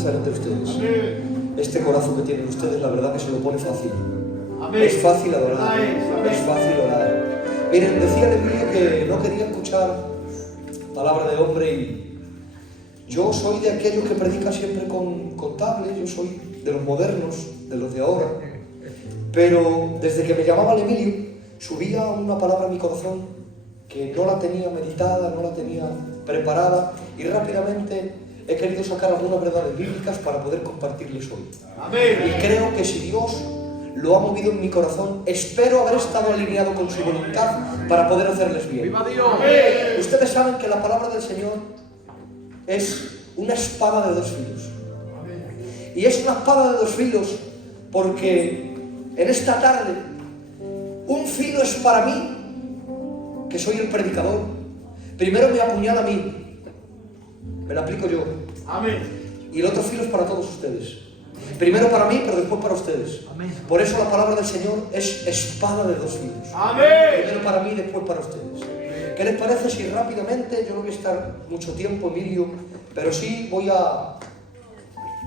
estar entre ustedes. Amén. Este corazón que tienen ustedes, la verdad que se lo pone fácil. Amén. Es fácil adorar, Amén. es fácil orar. Miren, decía el Emilio que no quería escuchar palabra de hombre y yo soy de aquellos que predican siempre con tablets, yo soy de los modernos, de los de ahora, pero desde que me llamaba el Emilio subía una palabra a mi corazón que no la tenía meditada, no la tenía preparada y rápidamente he querido sacar algunas verdades bíblicas para poder compartirles hoy. Amén. Y creo que si Dios lo ha movido en mi corazón, espero haber estado alineado con su voluntad para poder hacerles bien. ¡Viva Dios! Amén. Ustedes saben que la palabra del Señor es una espada de dos filos. Y es una espada de dos filos porque en esta tarde un filo es para mí, que soy el predicador. Primero me apuñala a mí, me lo aplico yo. Amén. Y el otro filo es para todos ustedes. Primero para mí, pero después para ustedes. Amén. Por eso la palabra del Señor es espada de dos filos. Amén. Primero para mí, después para ustedes. ¿Qué les parece si rápidamente, yo no voy a estar mucho tiempo, Emilio, pero sí voy a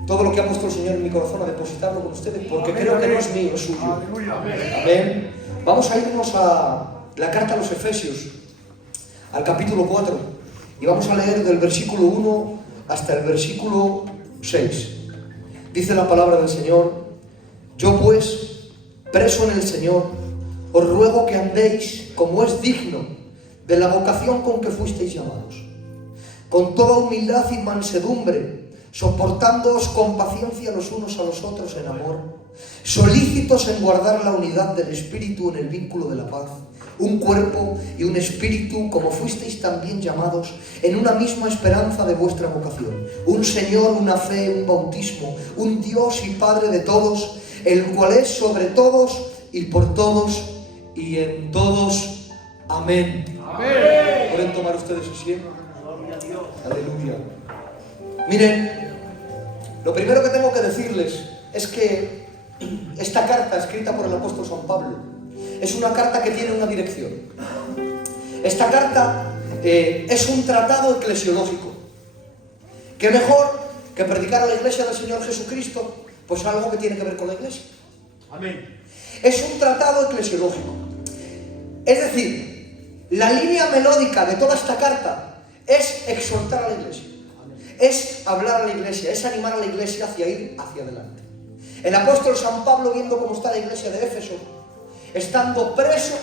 todo lo que ha puesto el Señor en mi corazón a depositarlo con ustedes, porque Amén, creo que amén. no es mío, es suyo. Aleluya. Amén. Amén. Vamos a irnos a la carta a los Efesios, al capítulo 4, y vamos a leer del versículo 1 hasta el versículo 6. Dice la palabra del Señor: yo pues, preso en el Señor, os ruego que andéis como es digno de la vocación con que fuisteis llamados, con toda humildad y mansedumbre, soportándoos con paciencia los unos a los otros en amor, solícitos en guardar la unidad del Espíritu en el vínculo de la paz, un cuerpo y un espíritu, como fuisteis también llamados, en una misma esperanza de vuestra vocación, un Señor, una fe, un bautismo, un Dios y Padre de todos, el cual es sobre todos y por todos y en todos. Amén. Amén. ¿Pueden tomar ustedes asiento? Gloria a Dios. Aleluya. Miren, lo primero que tengo que decirles es que esta carta escrita por el apóstol San Pablo es una carta que tiene una dirección. Esta carta es un tratado eclesiológico. ¿Qué mejor que predicar a la iglesia del Señor Jesucristo? Pues algo que tiene que ver con la iglesia. Amén. Es un tratado eclesiológico. Es decir, la línea melódica de toda esta carta es exhortar a la iglesia. Es hablar a la iglesia, es animar a la iglesia hacia ir hacia adelante. El apóstol San Pablo, viendo cómo está la iglesia de Éfeso, estando preso,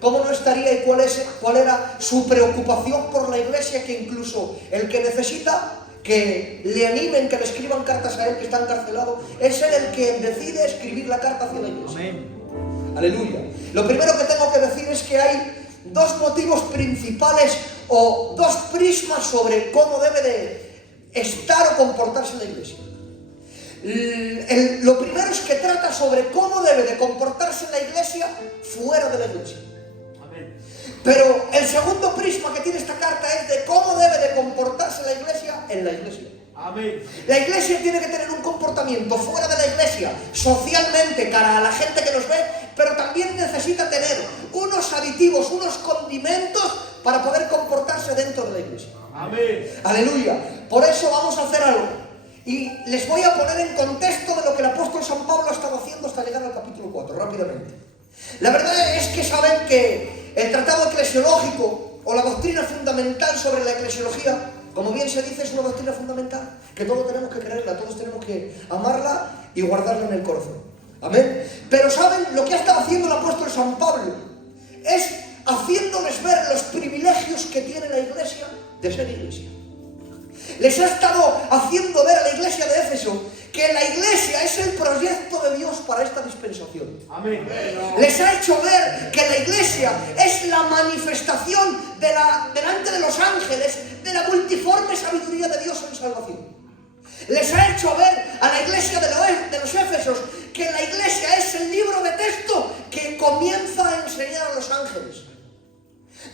¿cómo no estaría y cuál era su preocupación por la iglesia? Que incluso el que necesita que le animen, que le escriban cartas a él que está encarcelado, es él el que decide escribir la carta hacia la iglesia. Amén. Aleluya. Lo primero que tengo que decir es que hay dos motivos principales o dos prismas sobre cómo debe de estar o comportarse la iglesia. Lo primero es que trata sobre cómo debe de comportarse la iglesia fuera de la iglesia. Amén. Pero el segundo prisma que tiene esta carta es de cómo debe de comportarse la iglesia en la iglesia. Amén. La iglesia tiene que tener un comportamiento fuera de la iglesia, socialmente, cara a la gente que nos ve, pero también necesita tener unos aditivos, unos condimentos para poder comportarse dentro de la iglesia. Amén. Aleluya. Por eso vamos a hacer algo. Y les voy a poner en contexto de lo que el apóstol San Pablo ha estado haciendo hasta llegar al capítulo 4, rápidamente. La verdad es que saben que el tratado eclesiológico o la doctrina fundamental sobre la eclesiología, como bien se dice, es una doctrina fundamental que todos tenemos que creerla, todos tenemos que amarla y guardarla en el corazón. Amén. Pero ¿saben lo que ha estado haciendo el apóstol San Pablo? Es haciéndoles ver los privilegios que tiene la iglesia de ser iglesia. Les ha estado haciendo ver a la iglesia de Éfeso que la iglesia es el proyecto de Dios para esta dispensación. Amén. Les ha hecho ver que la iglesia es la manifestación delante de los ángeles de la multiforme sabiduría de Dios en salvación. Les ha hecho ver a la iglesia de los Éfesos que la iglesia es el libro de texto que comienza a enseñar a los ángeles.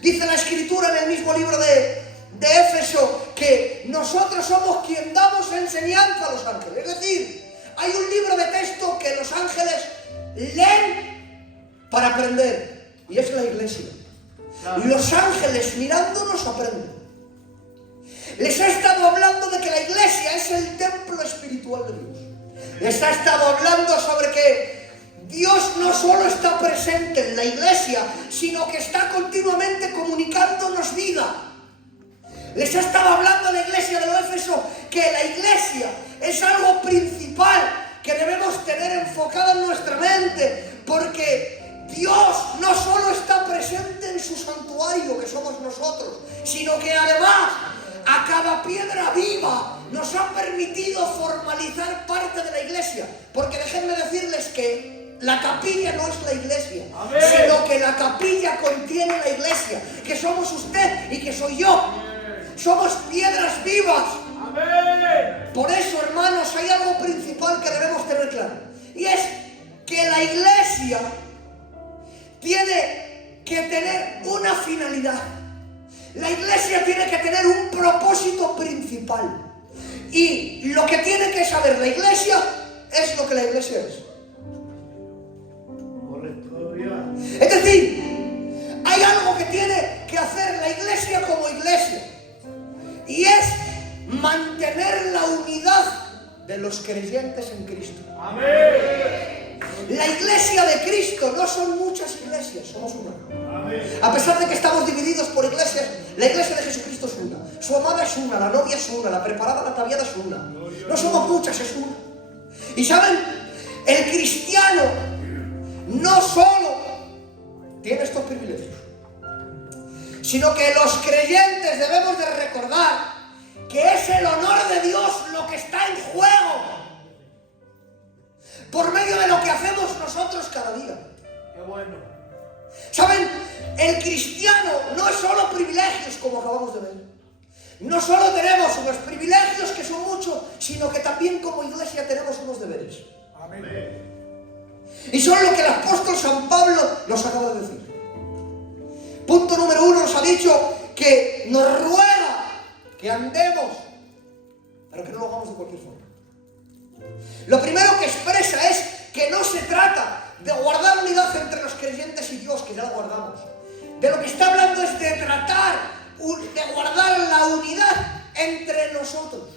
Dice la Escritura en el mismo libro de Éfeso que nosotros somos quien damos enseñanza a los ángeles. Es decir, hay un libro de texto que los ángeles leen para aprender, y es la iglesia. Los ángeles mirándonos aprenden. Les ha estado hablando de que la iglesia es el templo espiritual de Dios. Les ha estado hablando sobre que Dios no solo está presente en la iglesia, sino que está continuamente comunicándonos vida. Les ha estado hablando a la iglesia de los Éfesos que la iglesia es algo principal que debemos tener enfocada en nuestra mente, porque Dios no solo está presente en su santuario, que somos nosotros, sino que además a cada piedra viva nos ha permitido formalizar parte de la iglesia. Porque déjenme decirles que la capilla no es la iglesia, Amén, sino que la capilla contiene la iglesia, que somos usted y que soy yo. Somos piedras vivas. amén, Por eso, hermanos, hay algo principal que debemos tener claro. Y es que la iglesia tiene que tener una finalidad. La iglesia tiene que tener un propósito principal. Y lo que tiene que saber la iglesia es lo que la iglesia es. correcto, ya. Es decir, hay algo que tiene que hacer la iglesia como iglesia. Y es mantener la unidad de los creyentes en Cristo. Amén, La iglesia de Cristo no son muchas iglesias, somos una. amén, A pesar de que estamos divididos por iglesias, la iglesia de Jesucristo es una. Su amada es una, la novia es una, la preparada, la ataviada es una. No somos muchas, es una. Y saben, el cristiano no solo tiene estos privilegios, sino que los creyentes debemos de recordar que es el honor de Dios lo que está en juego por medio de lo que hacemos nosotros cada día. qué bueno, ¿Saben? El cristiano no es solo privilegios, como acabamos de ver. No solo tenemos unos privilegios que son muchos, sino que también como iglesia tenemos unos deberes. amén, Y son lo que el apóstol San Pablo nos acaba de decir. Punto número 1, nos ha dicho que nos ruega que andemos, pero que no lo hagamos de cualquier forma. Lo primero que expresa es que no se trata de guardar unidad entre los creyentes y Dios, que ya la guardamos. De lo que está hablando es de tratar, de guardar la unidad entre nosotros,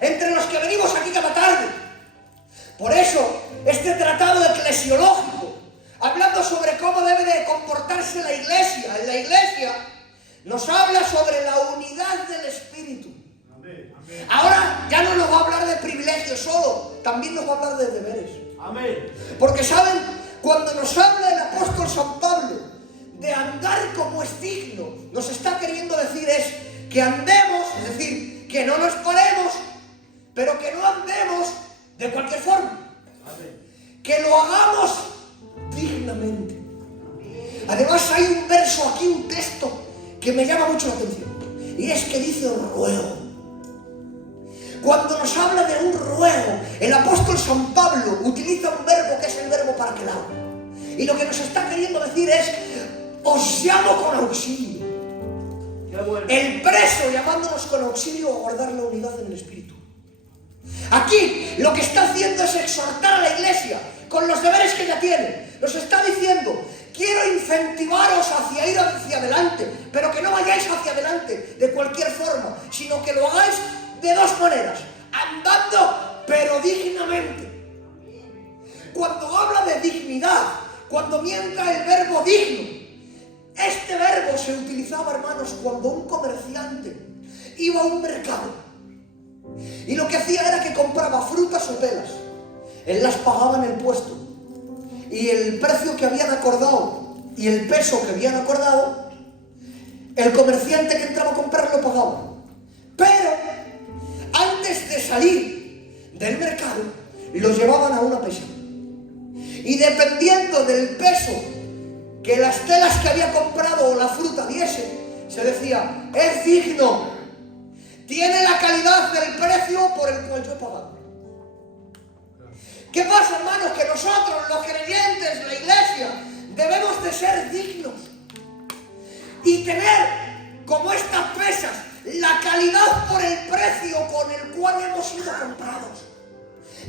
entre los que venimos aquí cada tarde. Por eso, este tratado eclesiológico, hablando sobre cómo debe de comportarse la iglesia, en la iglesia, nos habla sobre la unidad del Espíritu. amén, amén, Ahora ya no nos va a hablar de privilegios solo, también nos va a hablar de deberes. amén, Porque saben, cuando nos habla el apóstol San Pablo de andar como es digno, nos está queriendo decir es que andemos, es decir, que no nos paremos, pero que no andemos de cualquier forma, amén, que lo hagamos dignamente. Además hay un verso aquí, un texto que me llama mucho la atención, y es que dice ruego. Cuando nos habla de un ruego, el apóstol San Pablo utiliza un verbo que es el verbo parakelao. Y lo que nos está queriendo decir es, os llamo con auxilio. qué bueno, El preso llamándonos con auxilio a guardar la unidad en el Espíritu. Aquí lo que está haciendo es exhortar a la iglesia con los deberes que ella tiene. Nos está diciendo, quiero incentivaros hacia ir hacia adelante, pero que no vayáis hacia adelante de cualquier forma, sino que lo hagáis de dos maneras, andando pero dignamente. Cuando habla de dignidad, cuando mienta el verbo digno, este verbo se utilizaba, hermanos, cuando un comerciante iba a un mercado y lo que hacía era que compraba frutas o pelas. Él las pagaba en el puesto y el precio que habían acordado y el peso que habían acordado, el comerciante que entraba a comprar lo pagaba. Pero antes de salir del mercado, lo llevaban a una pesa. Y dependiendo del peso que las telas que había comprado o la fruta diese, se decía, es digno, tiene la calidad del precio por el cual yo he pagado. ¿Qué pasa, hermanos? Que nosotros, los creyentes, la iglesia, debemos de ser dignos y tener, como estas pesas, la calidad por el precio con el cual hemos sido comprados.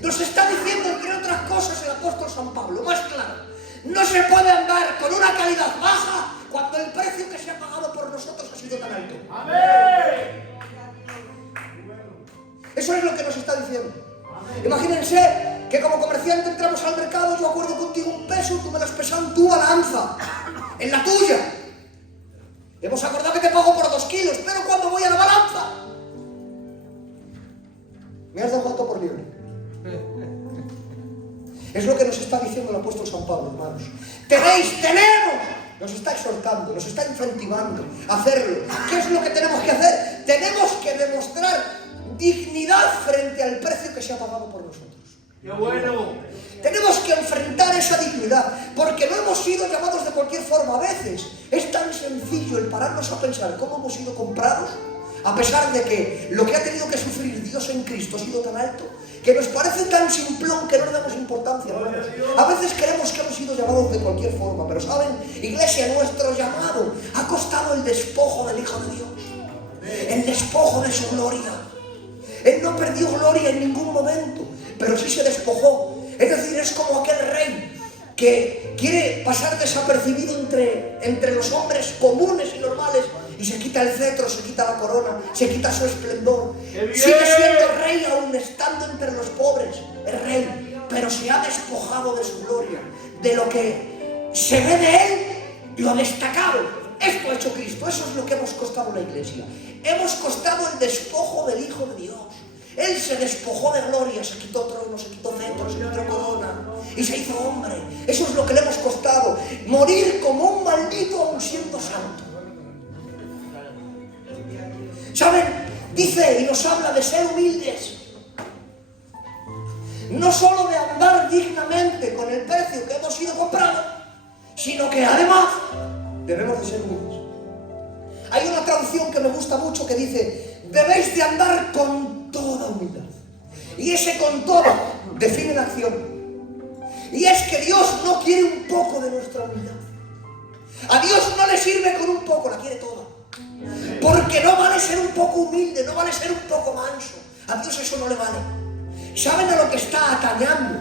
Nos está diciendo, entre otras cosas, el apóstol San Pablo, más claro, no se puede andar con una calidad baja cuando el precio que se ha pagado por nosotros ha sido tan alto. amén, Eso es lo que nos está diciendo. Imagínense que como comerciante entramos al mercado, yo acuerdo contigo un peso, tú me lo has pesado en tu balanza, en la tuya. Hemos acordado que te pago por 2 kilos, pero cuando voy a la balanza, me has dado gato por liebre. Es lo que nos está diciendo el apóstol San Pablo, hermanos. Tenemos. Nos está exhortando, nos está incentivando a hacerlo. ¿Qué es lo que tenemos que hacer? Tenemos que demostrar dignidad frente al precio que se ha pagado por nosotros. ¡Qué bueno! Tenemos que enfrentar esa dignidad, porque no hemos sido llamados de cualquier forma. A veces es tan sencillo el pararnos a pensar cómo hemos sido comprados, a pesar de que lo que ha tenido que sufrir Dios en Cristo ha sido tan alto, que nos parece tan simplón que no le damos importancia, hermanos. A veces creemos que hemos sido llamados de cualquier forma, pero saben, iglesia, nuestro llamado ha costado el despojo del Hijo de Dios, el despojo de su gloria. Él no perdió gloria en ningún momento, pero sí se despojó. Es decir, es como aquel rey que quiere pasar desapercibido entre los hombres comunes y normales, y se quita el cetro, se quita la corona, se quita su esplendor. Sigue siendo rey aún estando entre los pobres, es rey, pero se ha despojado de su gloria, de lo que se ve de él, lo destacado. Esto ha hecho Cristo, eso es lo que hemos costado la iglesia. Hemos costado el despojo del Hijo de Dios. Él se despojó de gloria, se quitó trono, se quitó cetro, se quitó corona y se hizo hombre. Eso es lo que le hemos costado, morir como un maldito aun siendo santo. ¿Saben? Dice y nos habla de ser humildes. No solo de andar dignamente con el precio que hemos sido comprados, sino que además debemos de ser humildes. Hay una traducción que me gusta mucho que dice: debéis de andar con toda humildad. Y ese con toda define la acción. Y es que Dios no quiere un poco de nuestra humildad. A Dios no le sirve con un poco, la quiere toda. Porque no vale ser un poco humilde, no vale ser un poco manso. A Dios eso no le vale. ¿Saben a lo que está atañando?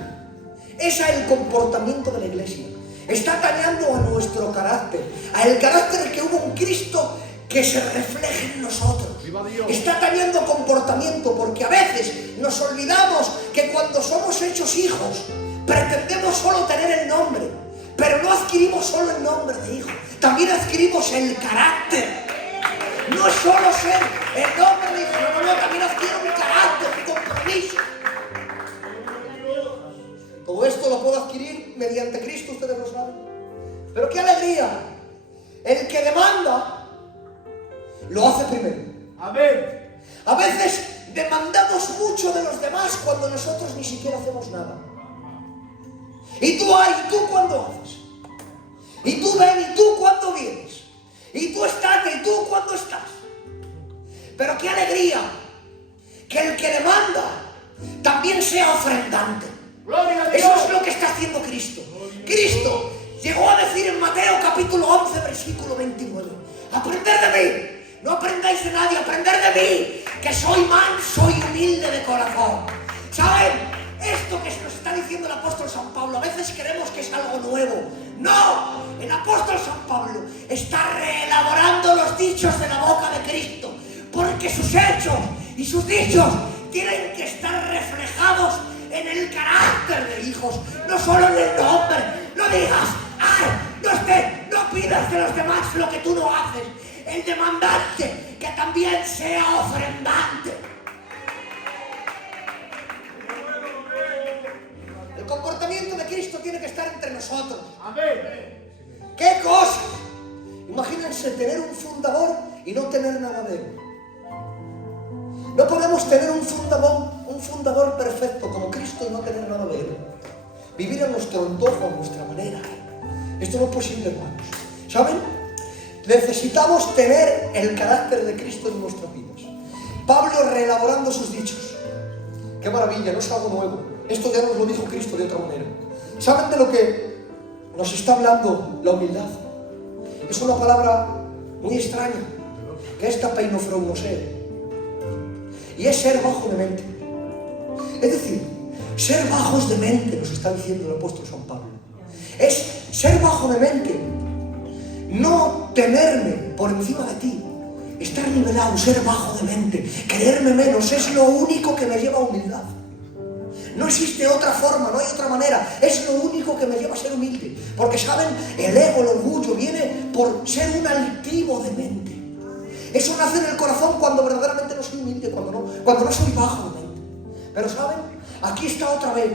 Es el comportamiento de la iglesia. Está atañando a nuestro carácter, a el carácter que hubo en Cristo, que se refleje en nosotros. Está atañando comportamiento, porque a veces nos olvidamos que cuando somos hechos hijos, pretendemos solo tener el nombre, pero no adquirimos solo el nombre de hijo, también adquirimos el carácter. No es solo ser el nombre de hijo, no, también adquiero un carácter, un compromiso. Todo esto lo puedo adquirir mediante Cristo, ustedes lo saben. Pero qué alegría, el que demanda lo hace primero. Amén. A veces demandamos mucho de los demás cuando nosotros ni siquiera hacemos nada. ¿Y tú cuándo haces? ¿Y tú ven? ¿Y tú cuándo vienes? ¿Y tú estate? ¿Y tú cuándo estás? Pero qué alegría que el que demanda también sea ofrendante. Gloria a Dios. Eso es lo que está haciendo Cristo. Cristo llegó a decir en Mateo capítulo 11 versículo 29: aprended de mí. No aprendáis de nadie, aprender de mí, que soy manso y humilde de corazón. ¿Saben? Esto que nos está diciendo el apóstol San Pablo, a veces creemos que es algo nuevo. ¡No! El apóstol San Pablo está reelaborando los dichos de la boca de Cristo, porque sus hechos y sus dichos tienen que estar reflejados en el carácter de hijos, no solo en el nombre. No digas: ¡ay! No pidas de los demás lo que tú no haces. El demandante, que también sea ofrendante. El comportamiento de Cristo tiene que estar entre nosotros. Amén. ¡Qué cosa! Imagínense tener un fundador y no tener nada de él. No podemos tener un fundador perfecto como Cristo y no tener nada de él. Vivir a nuestro antojo, a nuestra manera. Esto no es posible, hermanos. ¿Saben? Necesitamos tener el carácter de Cristo en nuestras vidas. Pablo reelaborando sus dichos. ¡Qué maravilla! No es algo nuevo. Esto ya nos lo dijo Cristo de otra manera. ¿Saben de lo que nos está hablando la humildad? Es una palabra muy extraña, que es tapeinofreunoseo. Y es ser bajo de mente. Es decir, ser bajos de mente, nos está diciendo el apóstol San Pablo. Es ser bajo de mente. No tenerme por encima de ti. estar nivelado, ser bajo de mente, creerme menos, es lo único que me lleva a humildad. No existe otra forma, no hay otra manera. Es lo único que me lleva a ser humilde. Porque, ¿saben? El ego, el orgullo viene por ser un altivo de mente. Eso nace en el corazón cuando verdaderamente no soy humilde, cuando no soy bajo de mente. Pero, ¿saben? Aquí está otra vez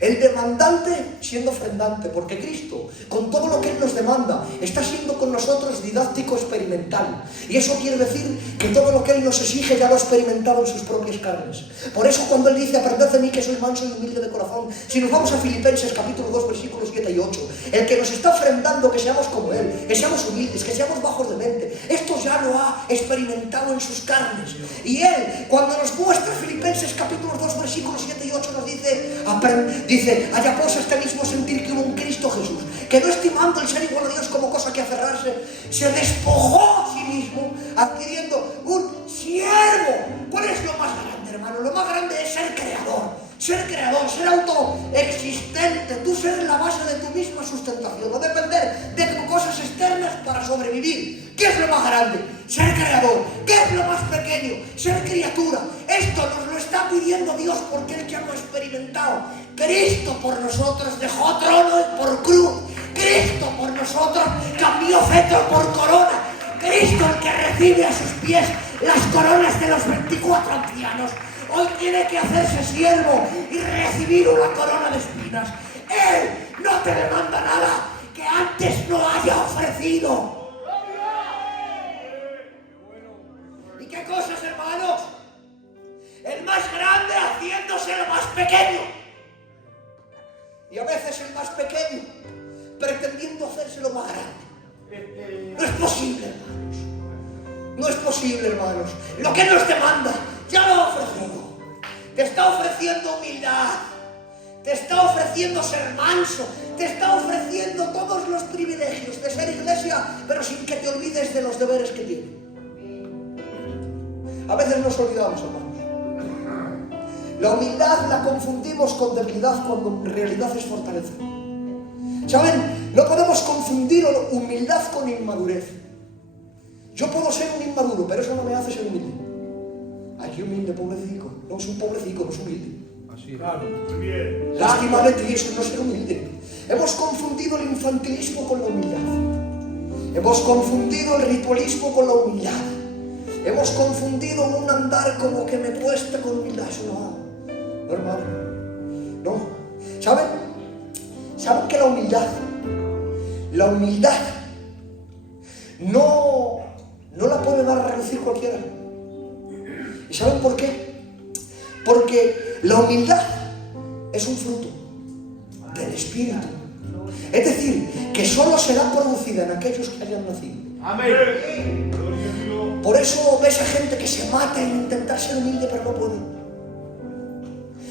el demandante siendo ofrendante, porque Cristo, con todo lo que Él nos demanda, está siendo con nosotros didáctico experimental. Y eso quiere decir que todo lo que Él nos exige ya lo ha experimentado en sus propias carnes. Por eso cuando Él dice, aprended de mí que soy manso y humilde de corazón, si nos vamos a Filipenses capítulo 2 versículos 7 y 8, el que nos está ofrendando que seamos como Él, que seamos humildes, que seamos bajos de mente, esto ya lo ha experimentado en sus carnes. Y Él, cuando nos muestra Filipenses capítulo 2 versículos 7 y 8, nos dice, haya pues este mismo sentir que hubo en Cristo Jesús, que no estimando el ser igual a Dios como cosa que aferrarse, se despojó a sí mismo, adquiriendo un siervo. ¿Cuál es lo más grande, hermano? Lo más grande es ser creador, ser autoexistente, tú ser la base de tu misma sustentación, no depender de cosas externas para sobrevivir. ¿Qué es lo más grande? Ser creador. ¿Qué es lo más pequeño? Ser criatura. Esto nos lo está pidiendo Dios porque Él ya lo ha experimentado. Cristo por nosotros dejó trono por cruz. Cristo por nosotros cambió cetro por corona. Cristo el que recibe a sus pies las coronas de los 24 ancianos. Hoy tiene que hacerse siervo y recibir una corona de espinas. Él no te demanda nada que antes no haya ofrecido. ¿Y qué cosas, hermanos? El más grande haciéndose lo más pequeño. Y a veces el más pequeño pretendiendo hacerse lo más grande. No es posible, hermanos. No es posible, hermanos. Lo que nos demanda ya lo ha ofrecido. Te está ofreciendo humildad. Te está ofreciendo ser manso. Te está ofreciendo todos los privilegios de ser iglesia, pero sin que te olvides de los deberes que tienes. A veces nos olvidamos, hermanos. La humildad la confundimos con debilidad cuando en realidad es fortaleza. ¿Saben? No podemos confundir humildad con inmadurez. Yo puedo ser un inmaduro, pero eso no me hace ser humilde. Ay, qué humilde, pobrecito. No es un pobrecito, no es humilde. Así, claro. Muy bien. Lástima de ti, eso no es ser humilde. Hemos confundido el infantilismo con la humildad. Hemos confundido el ritualismo con la humildad. Hemos confundido un andar como que me cuesta con humildad. Eso no, hermano. No. ¿Saben? ¿Saben que la humildad no la puede dar a relucir cualquiera? ¿Y saben por qué? Porque la humildad es un fruto del Espíritu. Es decir, que solo será producida en aquellos que hayan nacido. Amén. Por eso ves a gente que se mata en intentar ser humilde, pero no puede.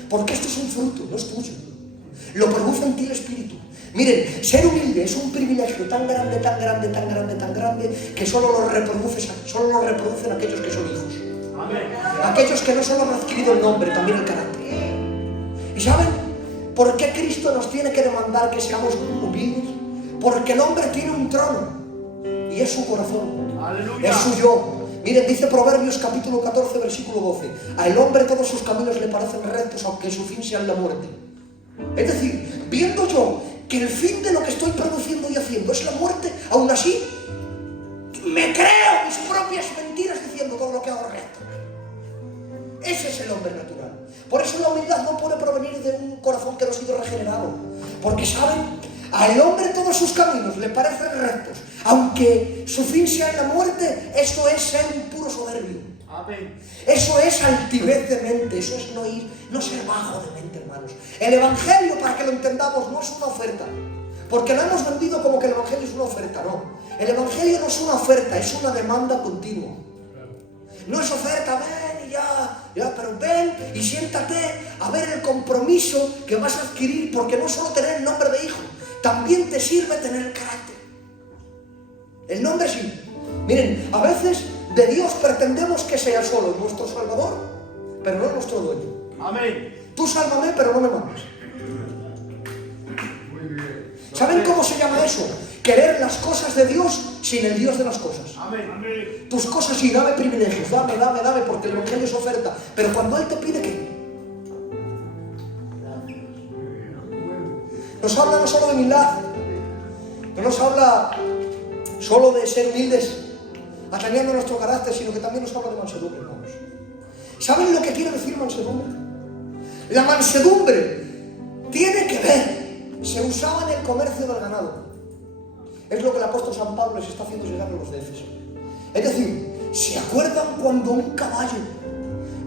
Porque esto es un fruto, no es tuyo. Lo produce en ti el Espíritu. Miren, ser humilde es un privilegio tan grande, tan grande, tan grande, tan grande, que solo lo reproducen aquellos que son hijos. Amén. Aquellos que no solo han adquirido el nombre, también el carácter. ¿Y saben por qué Cristo nos tiene que demandar que seamos humildes? Porque el hombre tiene un trono y es su corazón. Aleluya. Es su yo. Miren, dice Proverbios capítulo 14 versículo 12: al hombre todos sus caminos le parecen rectos, aunque su fin sea la muerte. Es decir, viendo yo que el fin de lo que estoy produciendo y haciendo es la muerte, aún así me creo mis propias mentiras diciendo todo lo que hago recto. Ese es el hombre natural. Por eso la humildad no puede provenir de un corazón que no ha sido regenerado. Porque, ¿saben? Al hombre todos sus caminos le parecen rectos, aunque su fin sea en la muerte. Eso es ser un puro soberbio. Amén. Eso es altivez de mente. Eso es no ser bajo de mente, hermanos. El Evangelio, para que lo entendamos, no es una oferta. Porque lo hemos vendido como que el Evangelio es una oferta. No. El Evangelio no es una oferta, es una demanda continua. No es oferta, ven y ya, pero ven y siéntate a ver el compromiso que vas a adquirir, porque no solo tener el nombre de hijo, también te sirve tener el carácter. El nombre sí. Miren, a veces de Dios pretendemos que sea solo nuestro Salvador, pero no nuestro dueño. Amén. Tú sálvame, pero no me mames. ¿Saben cómo se llama eso? querer las cosas de Dios sin el Dios de las cosas. Amén. Amén. Tus cosas sí, dame privilegios, dame, porque el Evangelio es oferta. Pero cuando Él te pide, ¿qué? Nos habla no solo de humildad, no nos habla solo de ser humildes, atañando nuestro carácter, sino que también nos habla de mansedumbre, hermanos. ¿Saben lo que quiere decir mansedumbre? La mansedumbre tiene que ver, se usaba en el comercio del ganado. Es lo que el apóstol San Pablo les está haciendo llegar a los de Éfeso. Es decir, ¿se acuerdan cuando un caballo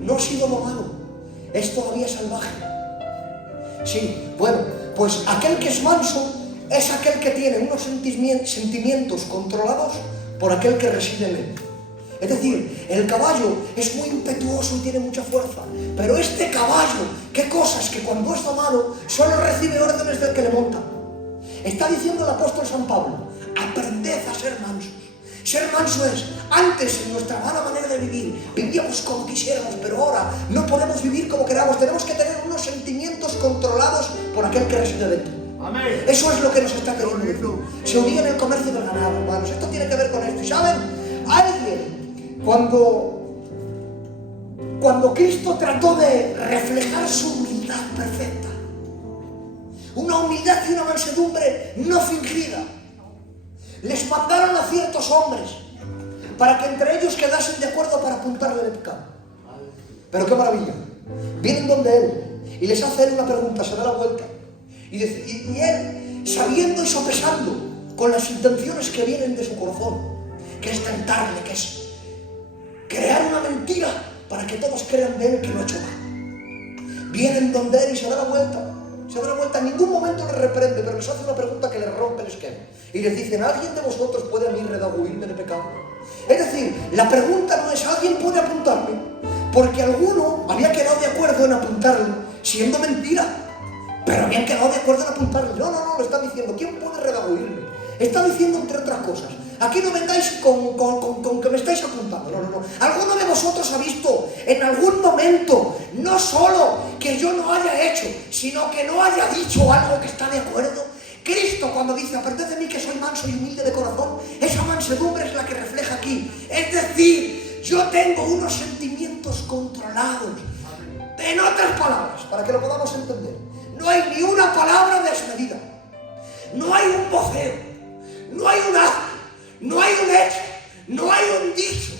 no ha sido domado? Es todavía salvaje. Sí, bueno, pues aquel que es manso es aquel que tiene unos sentimientos controlados por aquel que reside en él. Es decir, el caballo es muy impetuoso y tiene mucha fuerza, pero este caballo, ¿qué cosas? Que cuando es domado solo recibe órdenes del que le monta. Está diciendo el apóstol San Pablo, aprended a ser mansos. Ser manso es, antes en nuestra mala manera de vivir, vivíamos como quisiéramos, pero ahora no podemos vivir como queramos. Tenemos que tener unos sentimientos controlados por aquel que reside dentro. Amén. Eso es lo que nos está queriendo decir. Se unía en el comercio del ganado, hermanos. Esto tiene que ver con esto. ¿Y saben? Alguien, cuando Cristo trató de reflejar su humildad perfecta, una humildad y una mansedumbre no fingida, les mandaron a ciertos hombres para que entre ellos quedasen de acuerdo para apuntarle el pecado. Pero qué maravilla. Vienen donde él y les hace él una pregunta, se da la vuelta y él, sabiendo y sopesando con las intenciones que vienen de su corazón, que es tentarle, que es crear una mentira para que todos crean de él que lo ha hecho mal. Vienen donde él y se da la vuelta. En ningún momento les reprende, pero les hace una pregunta que les rompe el esquema. Y les dicen, ¿alguien de vosotros puede a mí redarguirme de pecado? Es decir, la pregunta no es, ¿alguien puede apuntarme? Porque alguno había quedado de acuerdo en apuntarle, siendo mentira. Pero habían quedado de acuerdo en apuntarle. No, lo están diciendo, ¿quién puede redarguirme? Está diciendo, entre otras cosas, aquí no vengáis con que me estáis apuntando. No. Alguno de vosotros ha visto en algún momento, no solo que yo no haya hecho, sino que no haya dicho algo que está de acuerdo. Cristo, cuando dice, aprended de mí que soy manso y humilde de corazón, esa mansedumbre es la que refleja aquí. Es decir, yo tengo unos sentimientos controlados. En otras palabras, para que lo podamos entender, no hay ni una palabra desmedida, no hay un voceo, no hay un acto, no hay un hecho, no hay un dicho.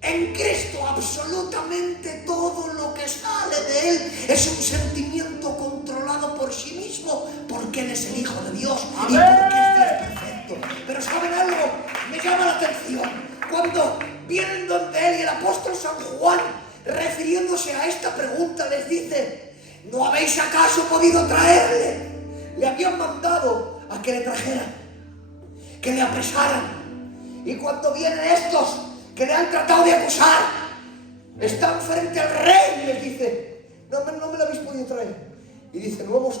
En Cristo absolutamente todo lo que sale de Él es un sentimiento controlado por sí mismo, porque Él es el Hijo de Dios y porque es Dios perfecto. Pero ¿saben algo? Me llama la atención cuando vienen donde Él y el apóstol San Juan, refiriéndose a esta pregunta, les dice, ¿no habéis acaso podido traerle? Le habían mandado a que le trajeran, que le apresaran. Y cuando vienen estos que le han tratado de acusar, están frente al rey y les dice, no me lo habéis podido traer. Y dice, no hemos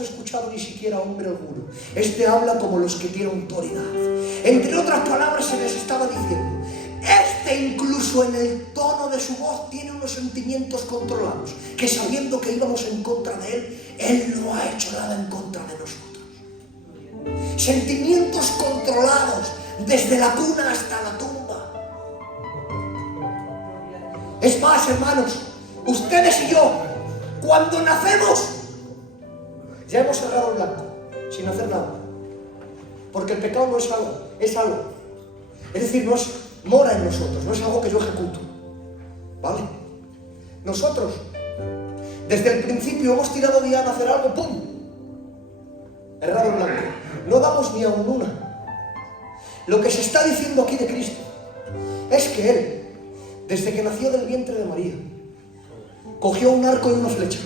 escuchado ni siquiera a hombre alguno. Este habla como los que tienen autoridad. Entre otras palabras se les estaba diciendo, este incluso en el tono de su voz tiene unos sentimientos controlados, que sabiendo que íbamos en contra de él no ha hecho nada en contra de nosotros. Sentimientos controlados desde la cuna hasta la tumba. Es más, hermanos, ustedes y yo, cuando nacemos, ya hemos cerrado el blanco, sin hacer nada. Porque el pecado no es algo, es algo. Es decir, mora en nosotros, no es algo que yo ejecuto. ¿Vale? Nosotros, desde el principio hemos tirado de a hacer algo, ¡pum! Errado el blanco. No damos ni aun una. Lo que se está diciendo aquí de Cristo es que Él, desde que nació del vientre de María, cogió un arco y una flecha.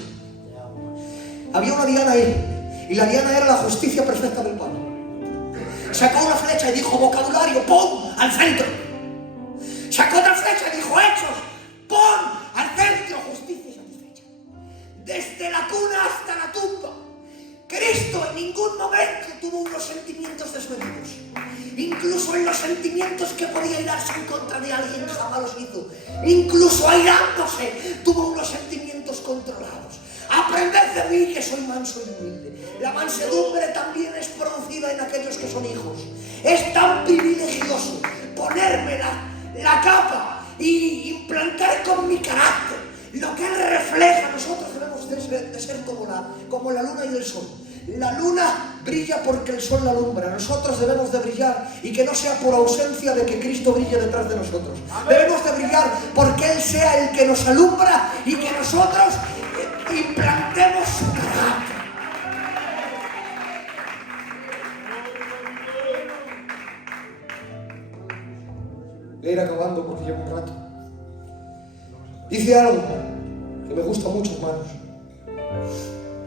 Había una diana ahí, y la diana era la justicia perfecta del Padre. Sacó una flecha y dijo, vocabulario, ¡pum! Al centro. Sacó otra flecha y dijo, hechos, ¡pum! Al centro, justicia satisfecha. Desde la cuna hasta la tumba, Cristo en ningún momento tuvo unos sentimientos desmedidos. Incluso en los sentimientos que podía irarse en contra de alguien, jamás los hizo. Incluso airándose, tuvo unos sentimientos controlados. Aprended aprended de mí que soy manso y humilde. La mansedumbre también es producida en aquellos que son hijos. Es tan privilegioso ponerme la capa y implantar con mi carácter lo que él refleja. Nosotros debemos de ser como la luna y el sol. La luna brilla porque el sol la alumbra. Nosotros debemos de brillar, y que no sea por ausencia de que Cristo brille detrás de nosotros. Debemos de brillar porque Él sea el que nos alumbra y que nosotros implantemos su carácter. Voy a ir acabando porque llevo un rato. Dice algo que me gusta mucho, hermanos,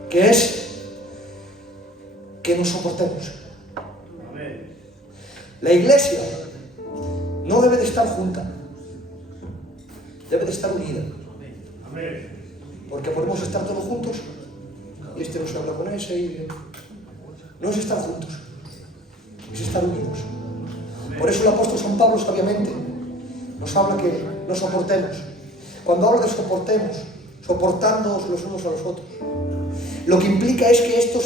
que es que nos soportemos. La iglesia no debe de estar junta, debe de estar unida. Porque podemos estar todos juntos y este no se habla con ese y... No es estar juntos, es estar unidos. Por eso el apóstol San Pablo sabiamente nos habla que nos soportemos. Cuando habla de soportemos, soportándonos los unos a los otros, lo que implica es que esto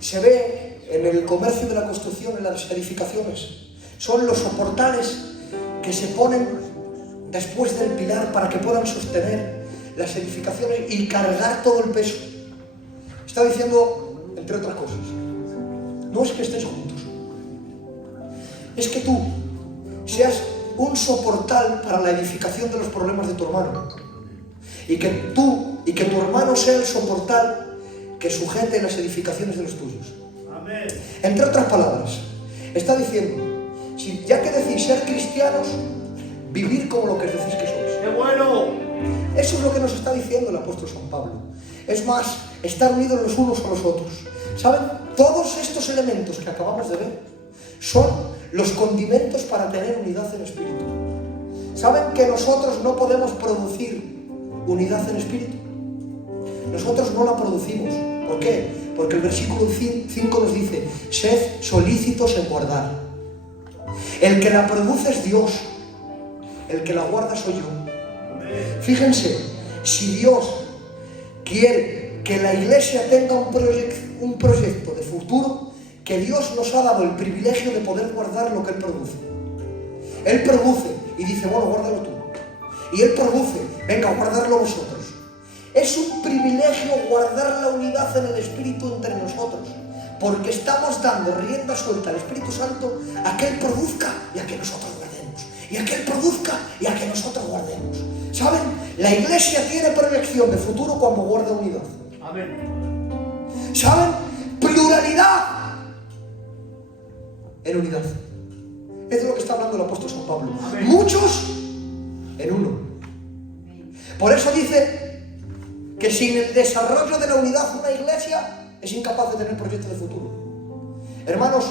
se ve en el comercio de la construcción, en las edificaciones. Son los soportales que se ponen después del pilar para que puedan sostener las edificaciones y cargar todo el peso. Está diciendo, entre otras cosas, no es que estés juntos, es que tú seas un soportal para la edificación de los problemas de tu hermano, y que tú y que tu hermano sea el soportal que sujete las edificaciones de los tuyos. Amén. Entre otras palabras, está diciendo, si ya que decís ser cristianos, vivir como lo que decís que sois. ¡Qué bueno! Eso es lo que nos está diciendo el apóstol San Pablo. Es más, estar unidos los unos a los otros. ¿Saben? Todos estos elementos que acabamos de ver son los condimentos para tener unidad en espíritu. ¿Saben que nosotros no podemos producir unidad en espíritu? Nosotros no la producimos. ¿Por qué? Porque el versículo 5 nos dice, sed solícitos en guardar. El que la produce es Dios, el que la guarda soy yo. Fíjense, si Dios quiere que la iglesia tenga un proyecto de futuro, que Dios nos ha dado el privilegio de poder guardar lo que Él produce. Él produce y dice, bueno, guárdalo tú. Y Él produce, venga, guardarlo vosotros. Es un privilegio guardar la unidad en el Espíritu entre nosotros, porque estamos dando rienda suelta al Espíritu Santo a que Él produzca y a que nosotros guardemos. Y a que Él produzca y a que nosotros guardemos. ¿Saben? La iglesia tiene proyección de futuro cuando guarda unidad. Amén. ¿Saben? Pluralidad en unidad. Es de lo que está hablando el apóstol San Pablo. Amén. Muchos en uno. Por eso dice que sin el desarrollo de la unidad una iglesia es incapaz de tener proyecto de futuro. Hermanos,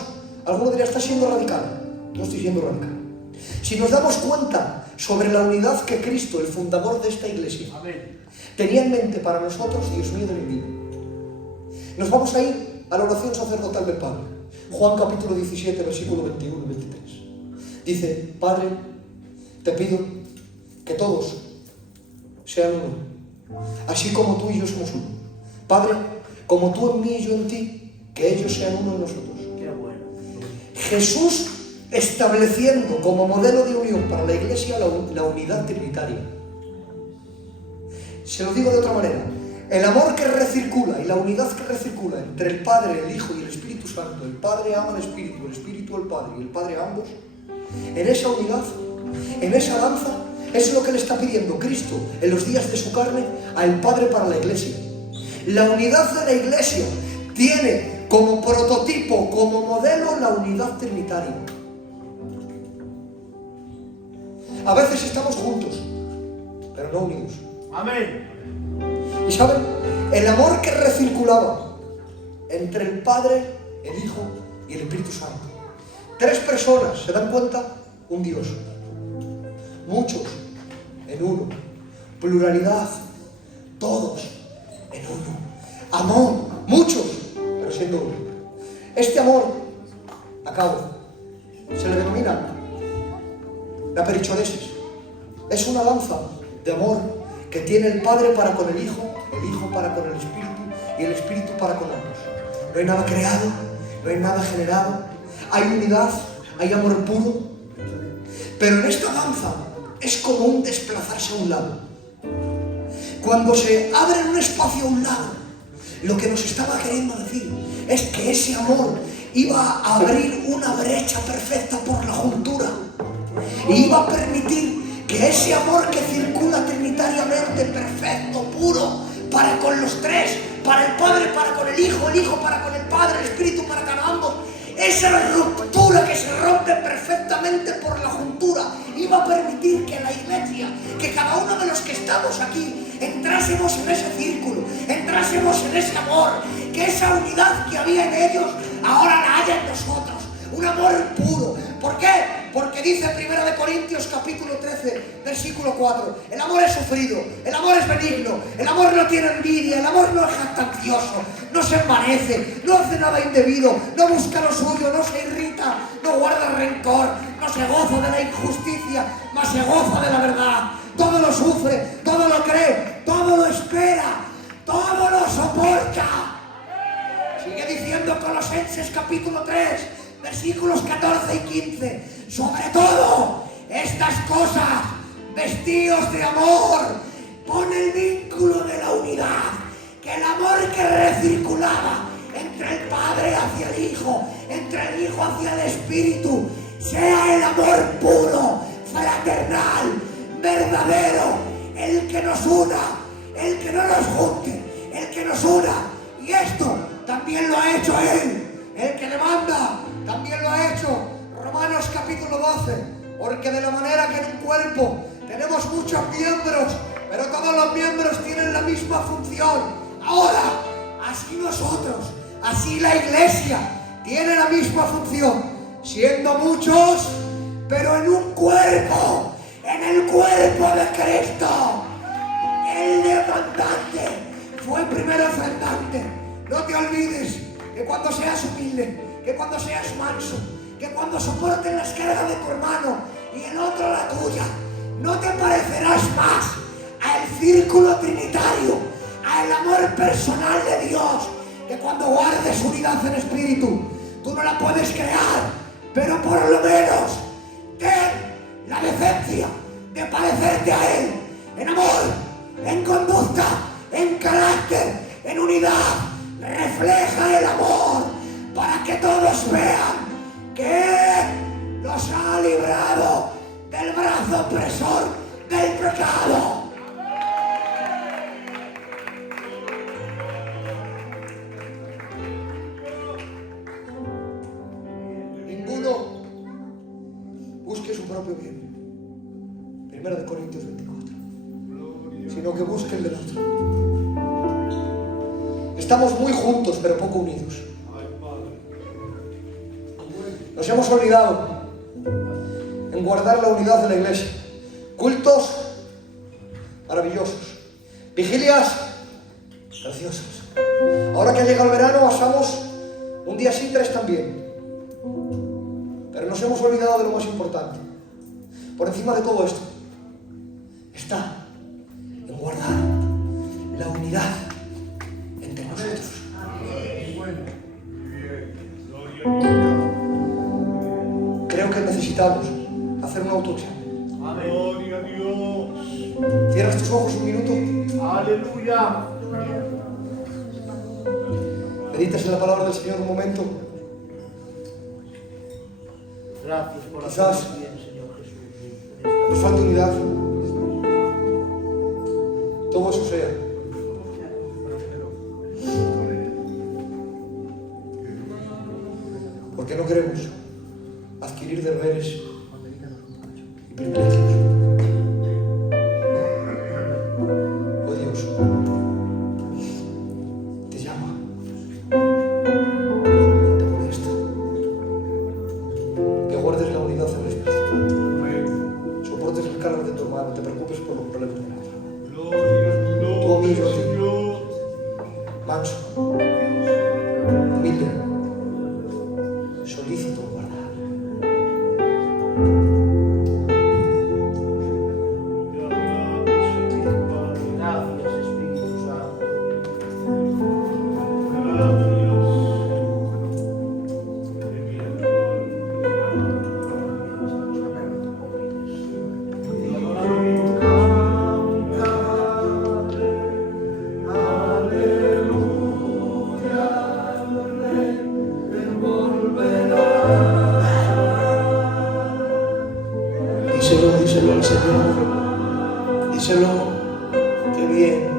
alguno diría, está siendo radical. No estoy siendo radical. Si nos damos cuenta sobre la unidad que Cristo, el fundador de esta iglesia, Amén. tenía en mente para nosotros, Dios mío de mi vida. Nos vamos a ir a la oración sacerdotal del Padre. Juan capítulo 17, versículo 21 y 23. Dice, Padre, te pido que todos sean uno, así como tú y yo somos uno. Padre, como tú en mí y yo en ti, que ellos sean uno en nosotros. Qué bueno. Jesús estableciendo como modelo de unión para la iglesia la unidad trinitaria. Se lo digo de otra manera. El amor que recircula y la unidad que recircula entre el Padre, el Hijo y el Espíritu Santo, el Padre ama al Espíritu, el Espíritu al Padre y el Padre a ambos, en esa unidad, en esa danza, es lo que le está pidiendo Cristo en los días de su carne al Padre para la iglesia. La unidad de la iglesia tiene como prototipo, como modelo, la unidad trinitaria. A veces estamos juntos, pero no unidos. Amén. Y saben, el amor que recirculaba entre el Padre, el Hijo y el Espíritu Santo. Tres personas, ¿se dan cuenta? Un Dios. Muchos en uno. Pluralidad, todos en uno. Amor, muchos, pero siendo uno. Este amor, acabo, se le denomina la perichoresis. Es una danza de amor que tiene el Padre para con el Hijo para con el Espíritu y el Espíritu para con ambos. No hay nada creado, no hay nada generado, hay unidad, hay amor puro, pero en esta danza es como un desplazarse a un lado. Cuando se abre un espacio a un lado, lo que nos estaba queriendo decir es que ese amor iba a abrir una brecha perfecta por la juntura y iba a permitir que ese amor que circula trinitariamente, perfecto, puro, para con los tres, para el Padre, para con el Hijo para con el Padre, el Espíritu para con ambos, esa ruptura que se rompe perfectamente por la juntura iba a permitir que la iglesia, que cada uno de los que estamos aquí entrásemos en ese círculo, entrásemos en ese amor, que esa unidad que había en ellos ahora la haya en nosotros, un amor puro. ¿Por qué? Porque dice 1 Corintios capítulo 13, versículo 4, el amor es sufrido, el amor es benigno, el amor no tiene envidia, el amor no es jactancioso, no se envanece, no hace nada indebido, no busca lo suyo, no se irrita, no guarda rencor, no se goza de la injusticia, mas se goza de la verdad. Todo lo sufre, todo lo cree, todo lo espera, todo lo soporta. Sigue diciendo Colosenses capítulo 3, versículos 14 y 15. Sobre todo estas cosas, vestíos de amor. Pon el vínculo de la unidad, que el amor que recirculaba entre el Padre hacia el Hijo, entre el Hijo hacia el Espíritu, sea el amor puro, fraternal, verdadero, el que nos una, el que no nos junte, el que nos una. Y esto también lo ha hecho Él, el que demanda, también lo ha hecho. Romanos capítulo 12, porque de la manera que en un cuerpo tenemos muchos miembros, pero todos los miembros tienen la misma función. Ahora, así nosotros, así la iglesia tiene la misma función, siendo muchos, pero en un cuerpo, en el cuerpo de Cristo. El demandante fue primero ofrendante. No te olvides que cuando seas humilde, que cuando seas manso, que cuando soportes las cargas de tu hermano y el otro la tuya, no te parecerás más al círculo trinitario, al amor personal de Dios, que cuando guardes unidad en espíritu, tú no la puedes crear, pero por lo menos ten la decencia de parecerte a Él en amor, en conducta, en carácter, en unidad. Refleja el amor para que todos vean que nos ha librado del brazo opresor del pecado. Ninguno busque su propio bien, 1 Corintios 24, sino que busque el del otro. Estamos muy juntos, pero poco unidos. Nos hemos olvidado en guardar la unidad de la iglesia. Cultos maravillosos, vigilias preciosas. Ahora que llega el verano, pasamos un día sí, 3 también. Pero nos hemos olvidado de lo más importante. Por encima de todo esto está en guardar la unidad entre nosotros. Creo que necesitamos hacer un autoexamen. Gloria a Dios. Cierras tus ojos un minuto. Aleluya. Meditas en la palabra del Señor un momento. Gracias por Quizás hacernos bien, Señor Jesús. nos falta unidad. Todo eso sea. Porque no queremos adquirir deberes y privilegios. Oh Dios, te llama, te molesta, que guardes la unidad en el espíritu, soportes el cargo de tu hermano, te preocupes por los problemas de la otra. Gloria a Dios. Tú amigo, Dios. manso, humilde, solícito en guardar. Díselo al Señor. Díselo. Qué bien.